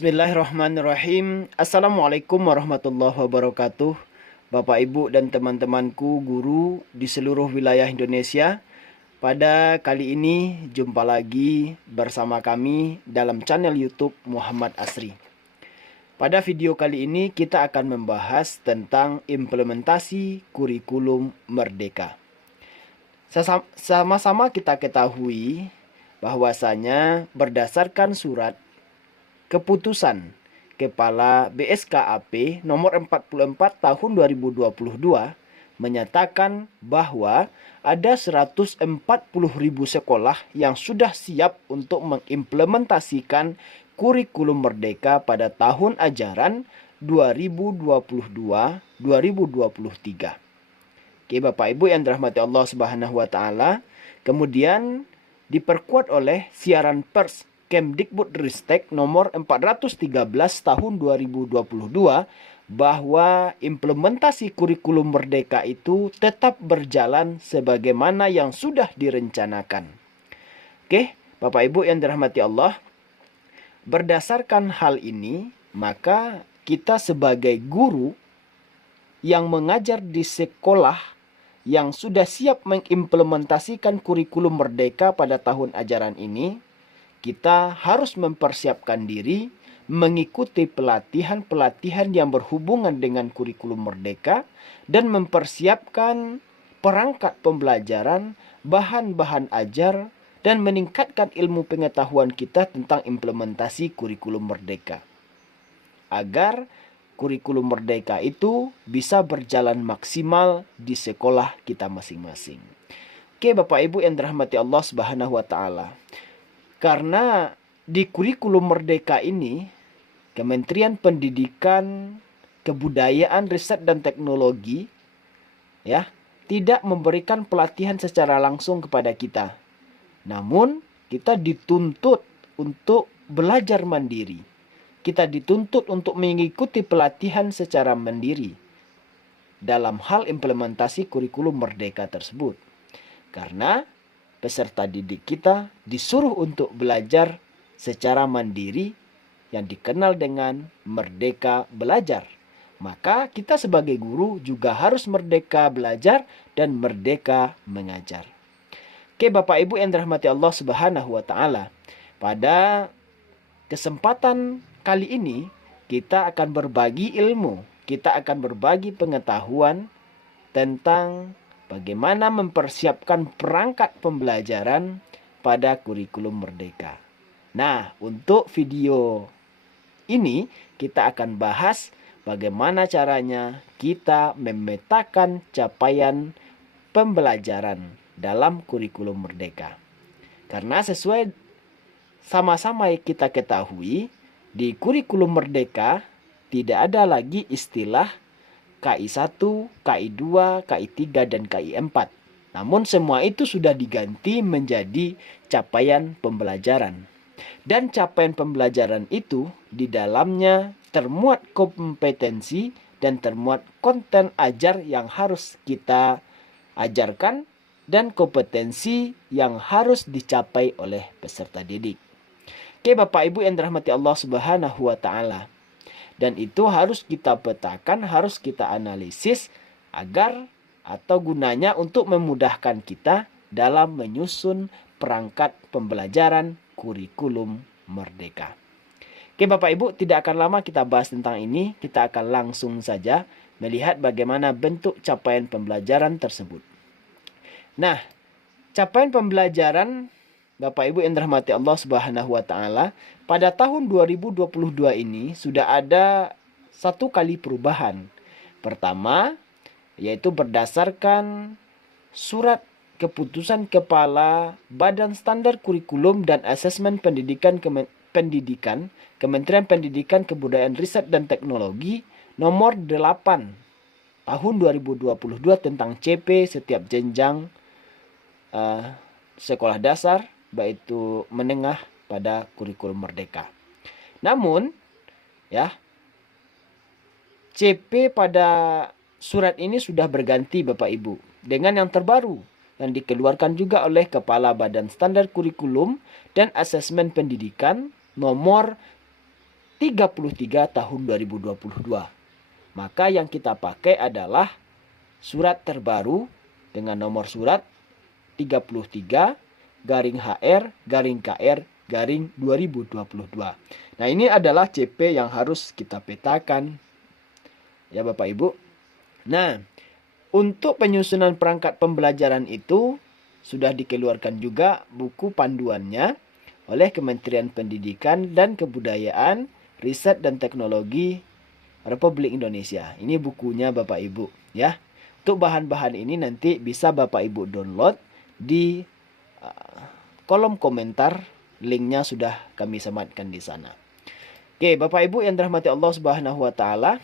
Bismillahirrahmanirrahim. Assalamualaikum warahmatullahi wabarakatuh. Bapak, Ibu, dan teman-temanku guru di seluruh wilayah Indonesia. Pada kali ini jumpa lagi bersama kami dalam channel YouTube Muhammad Asri. Pada video kali ini kita akan membahas tentang implementasi kurikulum merdeka. Sama-sama kita ketahui bahwasanya berdasarkan surat Keputusan Kepala BSKAP nomor 44 tahun 2022 menyatakan bahwa ada 140.000 sekolah yang sudah siap untuk mengimplementasikan kurikulum merdeka pada tahun ajaran 2022-2023. Oke, Bapak Ibu yang dirahmati Allah Subhanahu wa taala, kemudian diperkuat oleh siaran pers Kemdikbudristek nomor 413 tahun 2022 bahwa implementasi kurikulum merdeka itu tetap berjalan sebagaimana yang sudah direncanakan. Oke, Bapak Ibu yang dirahmati Allah, berdasarkan hal ini, maka kita sebagai guru yang mengajar di sekolah yang sudah siap mengimplementasikan kurikulum merdeka pada tahun ajaran ini, kita harus mempersiapkan diri mengikuti pelatihan-pelatihan yang berhubungan dengan kurikulum merdeka dan mempersiapkan perangkat pembelajaran, bahan-bahan ajar, dan meningkatkan ilmu pengetahuan kita tentang implementasi kurikulum merdeka. Agar kurikulum merdeka itu bisa berjalan maksimal di sekolah kita masing-masing. Oke, Bapak Ibu yang dirahmati Allah Subhanahu wa taala. Karena di kurikulum merdeka ini, Kementerian Pendidikan, Kebudayaan, Riset dan Teknologi tidak memberikan pelatihan secara langsung kepada kita. Namun, kita dituntut untuk belajar mandiri. Kita dituntut untuk mengikuti pelatihan secara mandiri dalam hal implementasi kurikulum merdeka tersebut. Karena peserta didik kita disuruh untuk belajar secara mandiri yang dikenal dengan merdeka belajar. Maka kita sebagai guru juga harus merdeka belajar dan merdeka mengajar. Oke, Bapak Ibu yang dirahmati Allah Subhanahu wa taala. Pada kesempatan kali ini kita akan berbagi ilmu, kita akan berbagi pengetahuan tentang bagaimana mempersiapkan perangkat pembelajaran pada kurikulum merdeka. Nah, untuk video ini kita akan bahas bagaimana caranya kita memetakan capaian pembelajaran dalam kurikulum merdeka. Karena sesuai sama-sama kita ketahui, di kurikulum merdeka tidak ada lagi istilah KI1, KI2, KI3, dan KI4. Namun semua itu sudah diganti menjadi capaian pembelajaran. Dan capaian pembelajaran itu di dalamnya termuat kompetensi dan termuat konten ajar yang harus kita ajarkan dan kompetensi yang harus dicapai oleh peserta didik. Oke, Bapak Ibu yang dirahmati Allah Subhanahu wa taala. Dan itu harus kita petakan, harus kita analisis agar atau gunanya untuk memudahkan kita dalam menyusun perangkat pembelajaran kurikulum merdeka. Oke, Bapak Ibu, tidak akan lama kita bahas tentang ini. Kita akan langsung saja melihat bagaimana bentuk capaian pembelajaran tersebut. Nah, capaian pembelajaran Bapak Ibu yang dirahmati Allah Subhanahu wa taala, pada tahun 2022 ini sudah ada satu kali perubahan. Pertama, yaitu berdasarkan surat keputusan Kepala Badan Standar Kurikulum dan Asesmen Pendidikan Kementerian Pendidikan, Kebudayaan, Riset dan Teknologi nomor 8 tahun 2022 tentang CP setiap jenjang sekolah dasar, baik itu menengah pada kurikulum merdeka. Namun, CP pada surat ini sudah berganti Bapak Ibu dengan yang terbaru yang dikeluarkan juga oleh Kepala Badan Standar Kurikulum dan Asesmen Pendidikan nomor 33 tahun 2022. Maka yang kita pakai adalah surat terbaru dengan nomor surat 33 garing HR garing KR garing 2022. Nah, ini adalah CP yang harus kita petakan ya Bapak Ibu. Nah, untuk penyusunan perangkat pembelajaran itu sudah dikeluarkan juga buku panduannya oleh Kementerian Pendidikan dan Kebudayaan, Riset dan Teknologi Republik Indonesia. Ini bukunya Bapak Ibu ya. Untuk bahan-bahan ini nanti bisa Bapak Ibu download di kolom komentar, linknya sudah kami sematkan di sana. Oke, Bapak Ibu yang dirahmati Allah Subhanahu wa taala.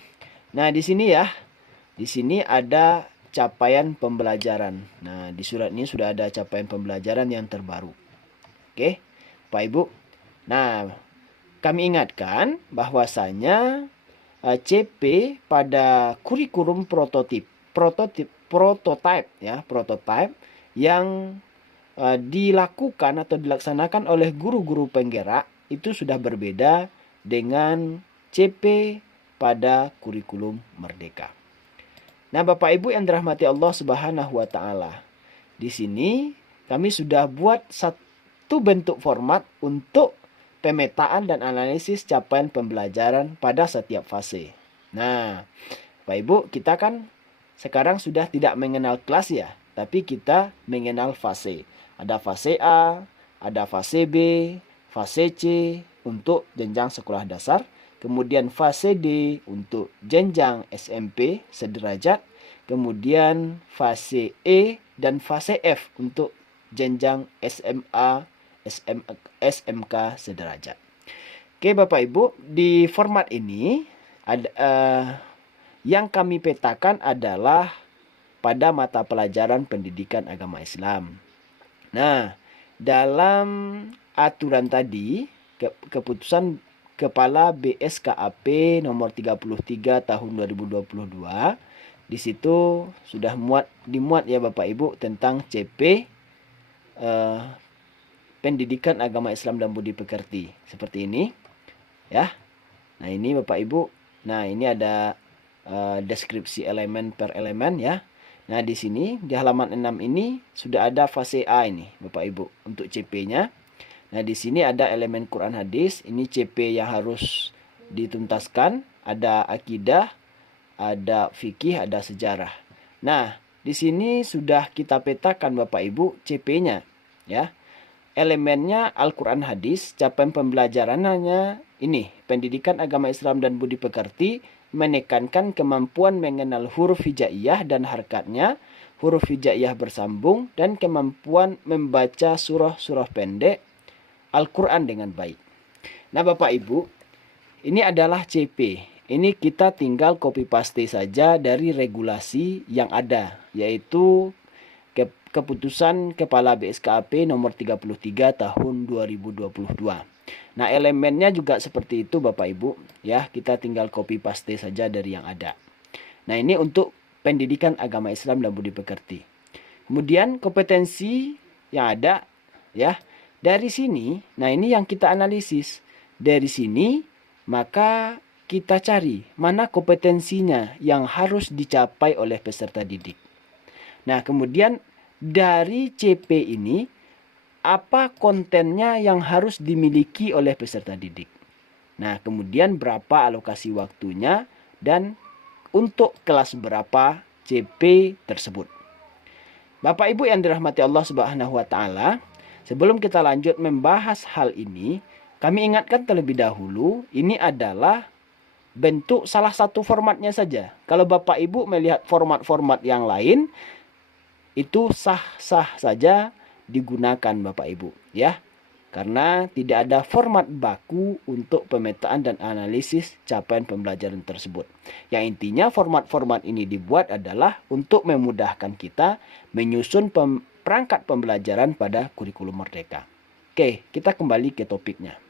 Nah, di sini ya. Di sini ada capaian pembelajaran. Nah, di surat ini sudah ada capaian pembelajaran yang terbaru. Oke, Bapak Ibu. Nah, kami ingatkan bahwasanya CP pada kurikulum prototipe yang dilakukan atau dilaksanakan oleh guru-guru penggerak itu sudah berbeda dengan CP pada kurikulum merdeka. Nah, Bapak Ibu yang dirahmati Allah Subhanahu wa taala. Di sini kami sudah buat satu bentuk format untuk pemetaan dan analisis capaian pembelajaran pada setiap fase. Nah, Bapak Ibu, kita kan sekarang sudah tidak mengenal kelas ya, tapi kita mengenal fase. Ada fase A, ada fase B, fase C untuk jenjang sekolah dasar. Kemudian fase D untuk jenjang SMP sederajat. Kemudian fase E dan fase F untuk jenjang SMA, SMK sederajat. Oke Bapak Ibu, di format ini ada, yang kami petakan adalah pada mata pelajaran pendidikan agama Islam. Nah, dalam aturan tadi, keputusan Kepala BSKAP nomor 33 tahun 2022, di situ sudah dimuat ya Bapak Ibu tentang CP pendidikan agama Islam dan budi pekerti. Seperti ini ya. Nah, ini Bapak Ibu. Nah, ini ada deskripsi elemen per elemen ya. Nah, di sini di halaman 6 ini sudah ada fase A ini Bapak Ibu untuk CP-nya. Nah, di sini ada elemen Quran hadis, ini CP yang harus dituntaskan, ada akidah, ada fikih, ada sejarah. Nah, di sini sudah kita petakan Bapak Ibu CP-nya ya. Elemennya Al-Quran hadis, capaian pembelajarannya ini, pendidikan agama Islam dan budi pekerti, menekankan kemampuan mengenal huruf hijaiyah dan harkatnya, huruf hijaiyah bersambung, dan kemampuan membaca surah-surah pendek Al-Quran dengan baik. Nah Bapak Ibu, ini adalah CP. Ini kita tinggal copy paste saja dari regulasi yang ada, yaitu keputusan Kepala BSKAP nomor 33 tahun 2022. Nah, elemennya juga seperti itu Bapak Ibu, ya. Kita tinggal copy paste saja dari yang ada. Nah, ini untuk pendidikan agama Islam dan budi pekerti. Kemudian kompetensi yang ada ya. Dari sini, nah ini yang kita analisis. Dari sini, maka kita cari mana kompetensinya yang harus dicapai oleh peserta didik. Nah, kemudian dari CP ini, apa kontennya yang harus dimiliki oleh peserta didik. Nah, kemudian berapa alokasi waktunya dan untuk kelas berapa CP tersebut. Bapak Ibu yang dirahmati Allah Subhanahu wa taala, sebelum kita lanjut membahas hal ini, kami ingatkan terlebih dahulu, ini adalah bentuk salah satu formatnya saja. Kalau Bapak Ibu melihat format-format yang lain, itu sah-sah saja digunakan Bapak Ibu, ya. Karena tidak ada format baku untuk pemetaan dan analisis capaian pembelajaran tersebut. Yang intinya format-format ini dibuat adalah untuk memudahkan kita menyusun perangkat pembelajaran pada kurikulum merdeka. Oke, kita kembali ke topiknya.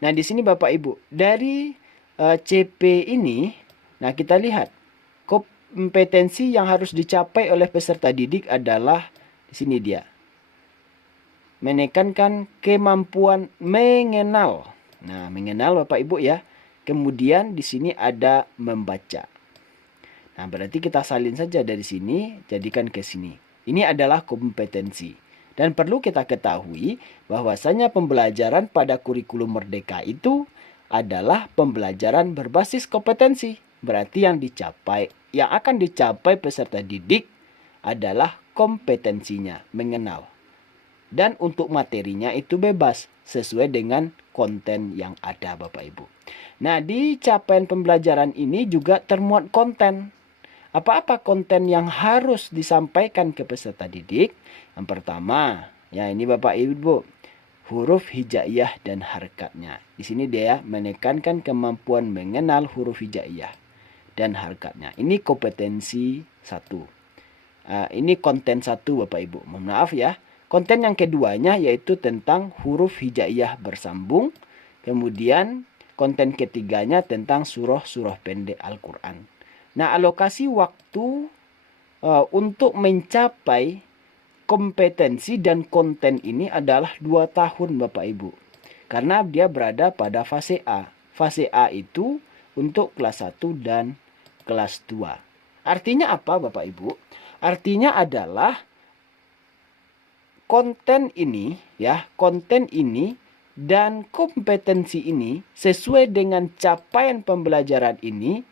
Nah, di sini Bapak Ibu, dari CP ini, nah kita lihat kompetensi yang harus dicapai oleh peserta didik adalah di sini dia. Menekankan kemampuan mengenal Nah, mengenal Bapak Ibu ya. Kemudian di sini ada membaca. Nah, berarti kita salin saja dari sini, jadikan ke sini. Ini adalah kompetensi. Dan perlu kita ketahui bahwasanya pembelajaran pada kurikulum Merdeka itu adalah pembelajaran berbasis kompetensi. Berarti yang akan dicapai peserta didik adalah kompetensinya, mengenal. Dan untuk materinya itu bebas, sesuai dengan konten yang ada Bapak Ibu. Nah, di capaian pembelajaran ini juga termuat konten. Apa-apa konten yang harus disampaikan ke peserta didik? Yang pertama, ya ini Bapak Ibu, huruf hijaiyah dan harakatnya. Di sini dia menekankan kemampuan mengenal huruf hijaiyah dan harakatnya. Ini kompetensi 1. Ini konten 1 Bapak Ibu. Mohon maaf ya. Konten yang keduanya yaitu tentang huruf hijaiyah bersambung. Kemudian konten ketiganya tentang surah-surah pendek Al-Quran. Nah, alokasi waktu untuk mencapai kompetensi dan konten ini adalah 2 tahun Bapak Ibu. Karena dia berada pada fase A. Fase A itu untuk kelas 1 dan kelas 2. Artinya apa Bapak Ibu? Artinya adalah konten ini dan kompetensi ini sesuai dengan capaian pembelajaran ini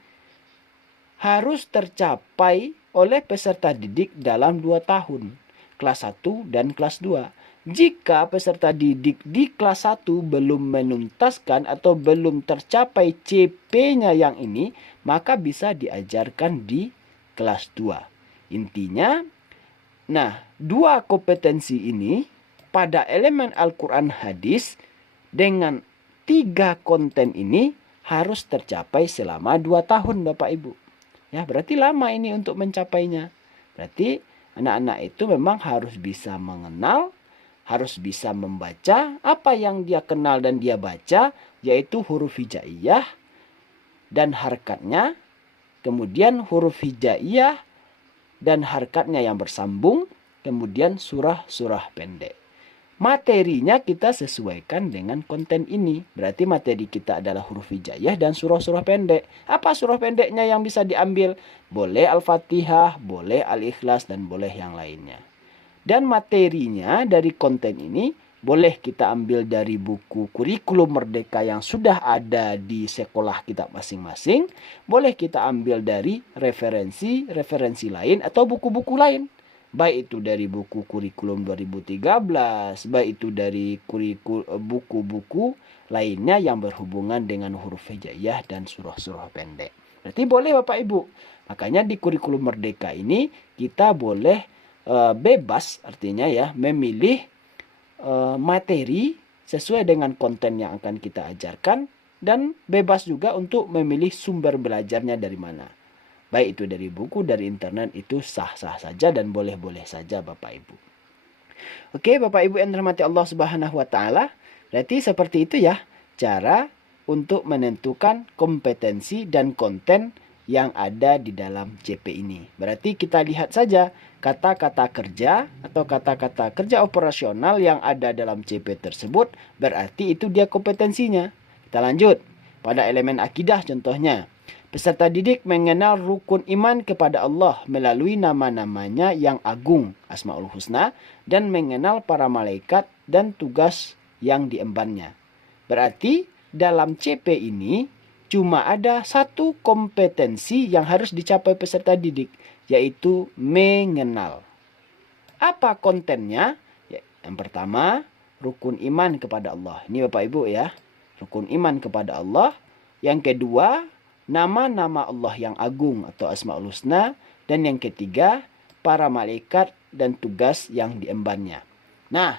harus tercapai oleh peserta didik dalam 2 tahun, kelas 1 dan kelas 2. Jika peserta didik di kelas 1 belum menuntaskan atau belum tercapai CP-nya yang ini, maka bisa diajarkan di kelas 2. Intinya, nah, 2 kompetensi ini pada elemen Al-Quran hadis dengan 3 konten ini harus tercapai selama 2 tahun Bapak Ibu. Ya, berarti lama ini untuk mencapainya. Berarti anak-anak itu memang harus bisa mengenal, harus bisa membaca apa yang dia kenal dan dia baca, yaitu huruf hijaiyah dan harakatnya. Kemudian huruf hijaiyah dan harakatnya yang bersambung, kemudian surah-surah pendek. Materinya kita sesuaikan dengan konten ini. Berarti materi kita adalah huruf hijaiyah dan surah-surah pendek. Apa surah pendeknya yang bisa diambil? Boleh Al-Fatihah, boleh Al-Ikhlas, dan boleh yang lainnya. Dan materinya dari konten ini boleh kita ambil dari buku kurikulum Merdeka yang sudah ada di sekolah kita masing-masing. Boleh kita ambil dari referensi lain atau buku-buku lain. Baik itu dari buku kurikulum 2013, baik itu dari buku-buku lainnya yang berhubungan dengan huruf hijaiyah dan surah-surah pendek. Berarti boleh Bapak Ibu. Makanya di kurikulum Merdeka ini kita boleh bebas, artinya ya, memilih materi sesuai dengan konten yang akan kita ajarkan, dan bebas juga untuk memilih sumber belajarnya dari mana. Baik itu dari buku, dari internet, itu sah-sah saja dan boleh-boleh saja Bapak Ibu. Oke Bapak Ibu yang dirahmati Allah Subhanahu wa Ta'ala. Berarti seperti itu ya cara untuk menentukan kompetensi dan konten yang ada di dalam CP ini. Berarti kita lihat saja kata-kata kerja atau kata-kata kerja operasional yang ada dalam CP tersebut. Berarti itu dia kompetensinya. Kita lanjut pada elemen akidah contohnya. Peserta didik mengenal rukun iman kepada Allah melalui nama-namanya yang agung, Asmaul Husna, dan mengenal para malaikat dan tugas yang diembannya. Berarti dalam CP ini cuma ada 1 kompetensi yang harus dicapai peserta didik, yaitu mengenal. Apa kontennya? Yang pertama, rukun iman kepada Allah. Ini Bapak Ibu ya, rukun iman kepada Allah. Yang kedua, nama-nama Allah yang agung atau Asmaul Husna. Dan yang ketiga, para malaikat dan tugas yang diembannya. Nah,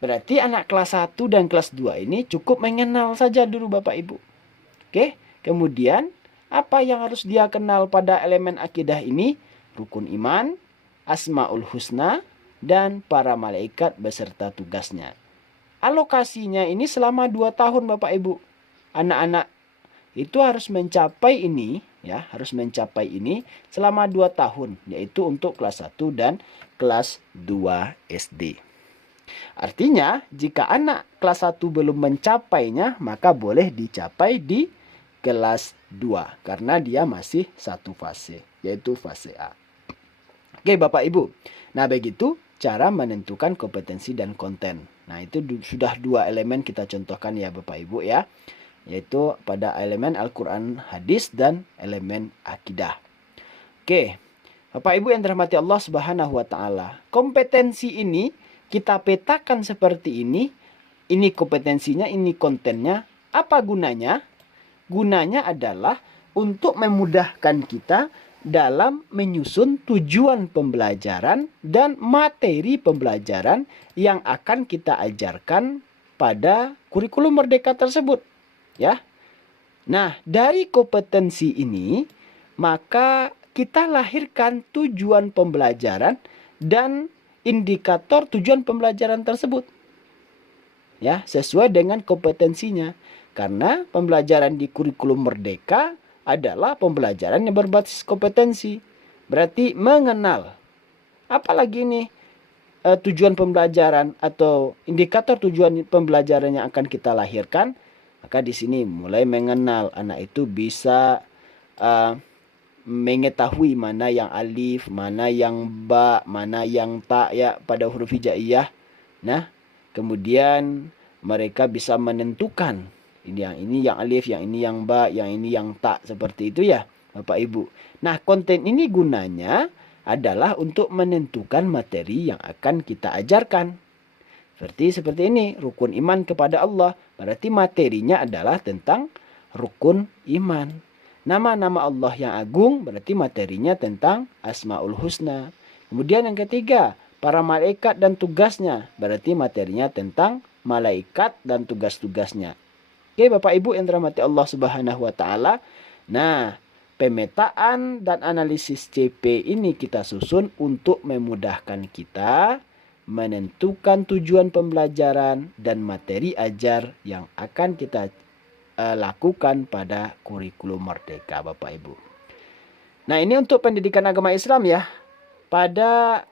berarti anak kelas 1 dan kelas 2 ini cukup mengenal saja dulu Bapak Ibu. Oke, kemudian apa yang harus dia kenal pada elemen akidah ini? Rukun iman, Asmaul Husna, dan para malaikat beserta tugasnya. Alokasinya ini selama 2 tahun Bapak Ibu. Anak-anak itu harus mencapai ini ya, harus mencapai ini selama 2 tahun, yaitu untuk kelas 1 dan kelas 2 SD. Artinya, jika anak kelas 1 belum mencapainya, maka boleh dicapai di kelas 2. Karena dia masih satu fase, yaitu fase A. Oke, Bapak Ibu. Nah, begitu cara menentukan kompetensi dan konten. Nah, itu sudah 2 elemen kita contohkan ya Bapak Ibu ya. Yaitu pada elemen Al-Quran hadis dan elemen akidah. Oke, Bapak Ibu yang dirahmati Allah Subhanahu wa Ta'ala, kompetensi ini kita petakan seperti ini kompetensinya, ini kontennya. Apa gunanya? Gunanya adalah untuk memudahkan kita dalam menyusun tujuan pembelajaran dan materi pembelajaran yang akan kita ajarkan pada kurikulum Merdeka tersebut. Ya. Nah, dari kompetensi ini, maka kita lahirkan tujuan pembelajaran dan indikator tujuan pembelajaran tersebut. Ya, sesuai dengan kompetensinya. Karena pembelajaran di kurikulum Merdeka adalah pembelajaran yang berbasis kompetensi. Berarti mengenal. Apalagi ini tujuan pembelajaran atau indikator tujuan pembelajaran yang akan kita lahirkan. Maka di sini mulai mengenal, anak itu bisa mengetahui mana yang alif, mana yang ba, mana yang ta ya pada huruf hijaiyah. Nah, kemudian mereka bisa menentukan ini yang alif, yang ini yang ba, yang ini yang ta, seperti itu ya Bapak Ibu. Nah, konten ini gunanya adalah untuk menentukan materi yang akan kita ajarkan. Seperti ini, rukun iman kepada Allah. Berarti materinya adalah tentang rukun iman. Nama-nama Allah yang agung berarti materinya tentang Asmaul Husna. Kemudian yang ketiga, para malaikat dan tugasnya. Berarti materinya tentang malaikat dan tugas-tugasnya. Oke Bapak Ibu yang dirahmati Allah Subhanahu wa Ta'ala. Nah, pemetaan dan analisis CP ini kita susun untuk memudahkan kita menentukan tujuan pembelajaran dan materi ajar yang akan kita lakukan pada kurikulum Merdeka Bapak Ibu. Nah, ini untuk pendidikan agama Islam ya. Pada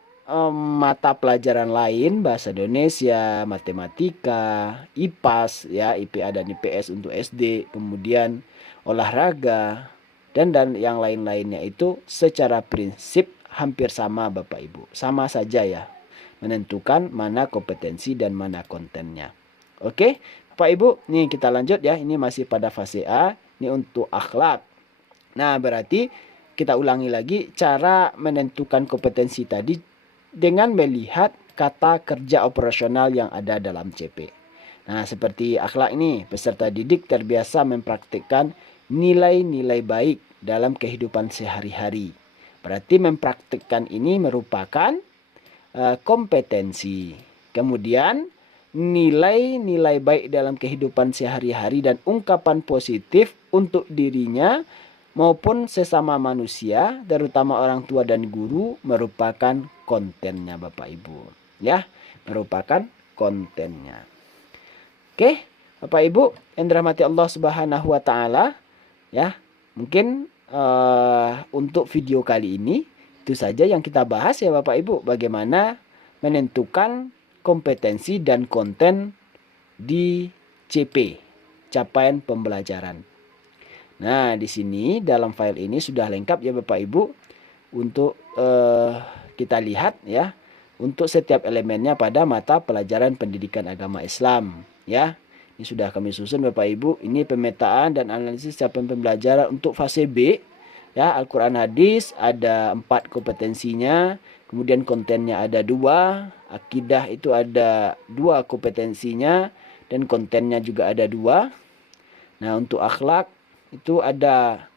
mata pelajaran lain, bahasa Indonesia, matematika, IPAS ya, IPA dan IPS untuk SD, kemudian olahraga dan yang lain-lainnya itu secara prinsip hampir sama Bapak Ibu. Sama saja ya. Menentukan mana kompetensi dan mana kontennya. Oke, Bapak Ibu, nih kita lanjut ya. Ini masih pada fase A. Ini untuk akhlak. Nah, berarti kita ulangi lagi cara menentukan kompetensi tadi dengan melihat kata kerja operasional yang ada dalam CP. Nah, seperti akhlak ini, peserta didik terbiasa mempraktikkan nilai-nilai baik dalam kehidupan sehari-hari. Berarti mempraktikkan ini merupakan kompetensi. Kemudian nilai-nilai baik dalam kehidupan sehari-hari dan ungkapan positif untuk dirinya maupun sesama manusia, terutama orang tua dan guru, merupakan kontennya Bapak Ibu. Ya, merupakan kontennya. Oke, Bapak Ibu yang dirahmati Allah Subhanahu wa Ta'ala, ya, mungkin untuk video kali ini itu saja yang kita bahas ya Bapak Ibu, bagaimana menentukan kompetensi dan konten di CP, capaian pembelajaran. Nah, di sini dalam file ini sudah lengkap ya Bapak Ibu untuk kita lihat ya, untuk setiap elemennya pada mata pelajaran pendidikan agama Islam ya. Ini sudah kami susun Bapak Ibu. Ini pemetaan dan analisis capaian pembelajaran untuk fase B. Ya, Al-Quran hadis ada 4 kompetensinya. Kemudian kontennya ada 2. Akidah itu ada 2 kompetensinya. Dan kontennya juga ada 2. Nah, untuk akhlak itu ada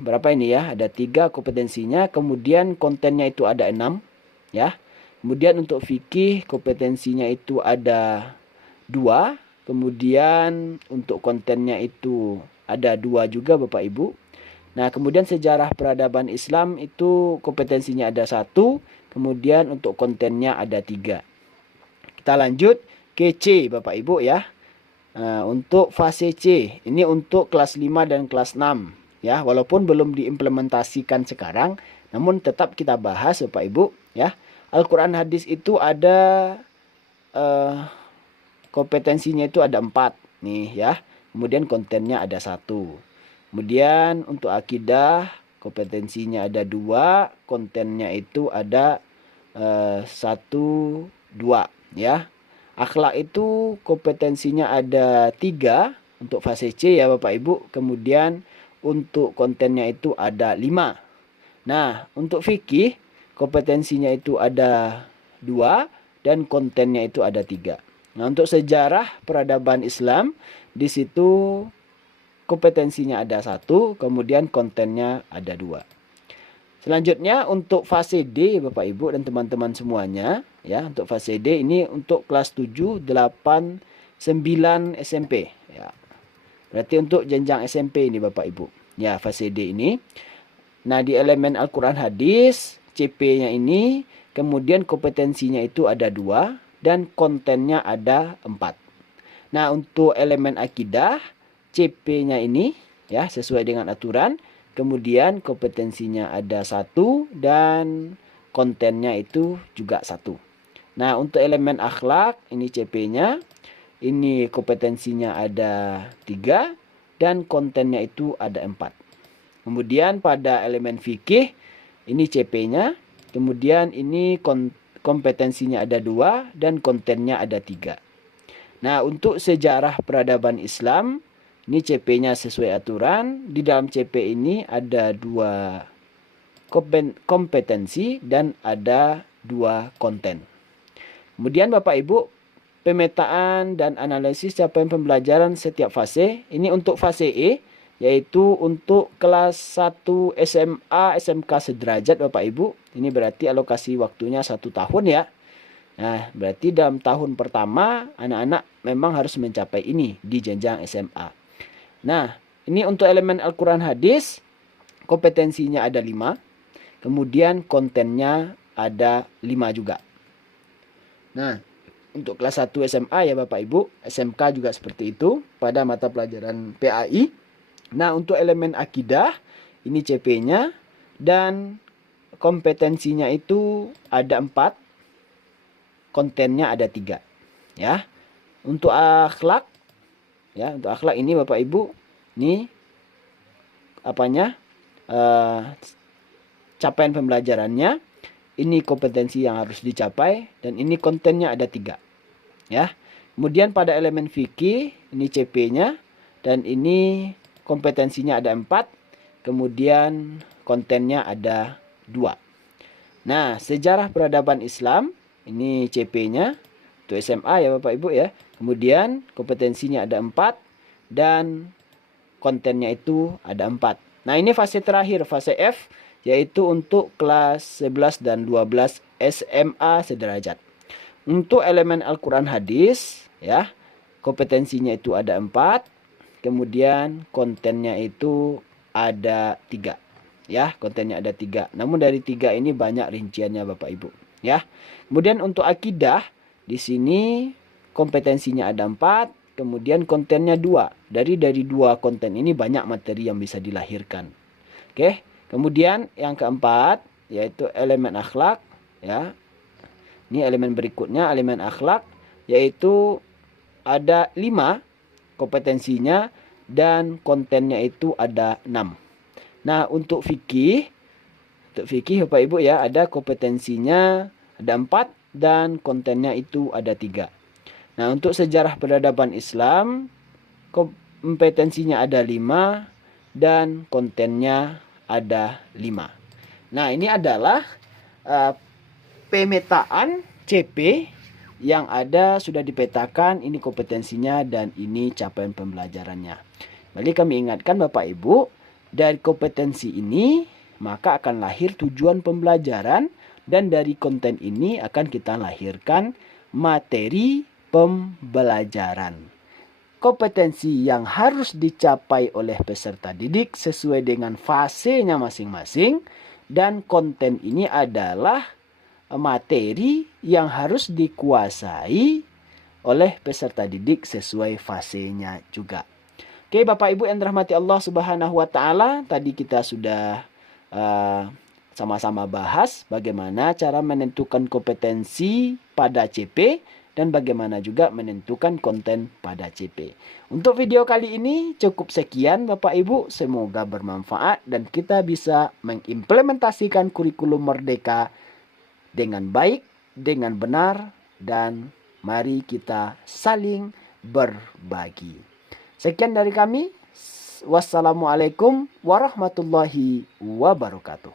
berapa ini ya? Ada 3 kompetensinya. Kemudian kontennya itu ada 6. Ya. Kemudian untuk fikih kompetensinya itu ada 2. Kemudian untuk kontennya itu ada 2 juga Bapak Ibu. Nah, kemudian sejarah peradaban Islam itu kompetensinya ada 1. Kemudian untuk kontennya ada 3. Kita lanjut ke C Bapak Ibu ya. Untuk fase C, ini untuk kelas 5 dan kelas 6. Ya, walaupun belum diimplementasikan sekarang, namun tetap kita bahas Bapak Ibu ya. Al-Quran hadis itu ada kompetensinya itu ada 4 nih ya. Kemudian kontennya ada 1. Kemudian untuk akidah kompetensinya ada 2, kontennya itu ada 1, 2 ya. Akhlak itu kompetensinya ada 3 untuk fase C ya Bapak Ibu. Kemudian untuk kontennya itu ada 5. Nah, untuk fikih kompetensinya itu ada 2 dan kontennya itu ada 3. Nah, untuk sejarah peradaban Islam di situ kompetensinya ada 1, kemudian kontennya ada 2. Selanjutnya untuk fase D Bapak Ibu dan teman-teman semuanya ya, untuk fase D ini untuk kelas 7, 8, 9 SMP ya. Berarti untuk jenjang SMP ini Bapak Ibu. Ya, fase D ini. Nah, di elemen Al-Qur'an hadis, CP-nya ini, kemudian kompetensinya itu ada 2 dan kontennya ada 4. Nah, untuk elemen akidah, CP-nya ini ya sesuai dengan aturan, kemudian kompetensinya ada 1 dan kontennya itu juga 1. Nah, untuk elemen akhlak, ini CP-nya, ini kompetensinya ada 3 dan kontennya itu ada 4. Kemudian pada elemen fikih, ini CP-nya, kemudian ini kompetensinya ada 2 dan kontennya ada 3. Nah, untuk sejarah peradaban Islam, ini CP-nya sesuai aturan. Di dalam CP ini ada 2 kompetensi dan ada 2 konten. Kemudian Bapak Ibu, pemetaan dan analisis capaian pembelajaran setiap fase. Ini untuk fase E, yaitu untuk kelas 1 SMA, SMK sederajat Bapak Ibu. Ini berarti alokasi waktunya 1 tahun ya. Nah, berarti dalam tahun pertama anak-anak memang harus mencapai ini di jenjang SMA. Nah, ini untuk elemen Al-Qur'an hadis, kompetensinya ada 5. Kemudian kontennya ada 5 juga. Nah, untuk kelas 1 SMA ya Bapak Ibu, SMK juga seperti itu pada mata pelajaran PAI. Nah, untuk elemen akidah, ini CP-nya dan kompetensinya itu ada 4, kontennya ada 3. Ya. Untuk akhlak, ya, untuk akhlak ini Bapak Ibu, ini apanya? Capaian pembelajarannya, ini kompetensi yang harus dicapai dan ini kontennya ada 3. Ya. Kemudian pada elemen fikih, ini CP-nya dan ini kompetensinya ada 4, kemudian kontennya ada 2. Nah, sejarah peradaban Islam, ini CP-nya, untuk SMA ya Bapak Ibu ya. Kemudian kompetensinya ada 4 dan kontennya itu ada 4. Nah, ini fase terakhir, fase F, yaitu untuk kelas 11 dan 12 SMA sederajat. Untuk elemen Al-Qur'an hadis, ya, kompetensinya itu ada 4, kemudian kontennya itu ada 3. Ya, kontennya ada 3. Namun dari 3 ini banyak rinciannya Bapak Ibu. Ya. Kemudian untuk akidah, di sini kompetensinya ada 4, kemudian kontennya 2. Dari 2 konten ini banyak materi yang bisa dilahirkan. Oke. Kemudian yang keempat, yaitu elemen akhlak. Ya. Ini elemen berikutnya, elemen akhlak, yaitu ada 5 kompetensinya dan kontennya itu ada 6. Nah, untuk fikih Bapak Ibu ya, ada kompetensinya ada 4 dan kontennya itu ada 3. Nah, untuk sejarah peradaban Islam, kompetensinya ada 5 dan kontennya ada 5. Nah, ini adalah pemetaan CP yang ada sudah dipetakan, ini kompetensinya dan ini capaian pembelajarannya. Jadi kami ingatkan Bapak Ibu, dari kompetensi ini maka akan lahir tujuan pembelajaran dan dari konten ini akan kita lahirkan materi pembelajaran. Kompetensi yang harus dicapai oleh peserta didik sesuai dengan fasenya masing-masing dan konten ini adalah materi yang harus dikuasai oleh peserta didik sesuai fasenya juga. Oke, Bapak Ibu yang dirahmati Allah Subhanahu wa taala, tadi kita sudah sama-sama bahas bagaimana cara menentukan kompetensi pada CP dan bagaimana juga menentukan konten pada CP. Untuk video kali ini cukup sekian Bapak Ibu, semoga bermanfaat dan kita bisa mengimplementasikan kurikulum Merdeka dengan baik, dengan benar, dan mari kita saling berbagi. Sekian dari kami. Wassalamualaikum warahmatullahi wabarakatuh.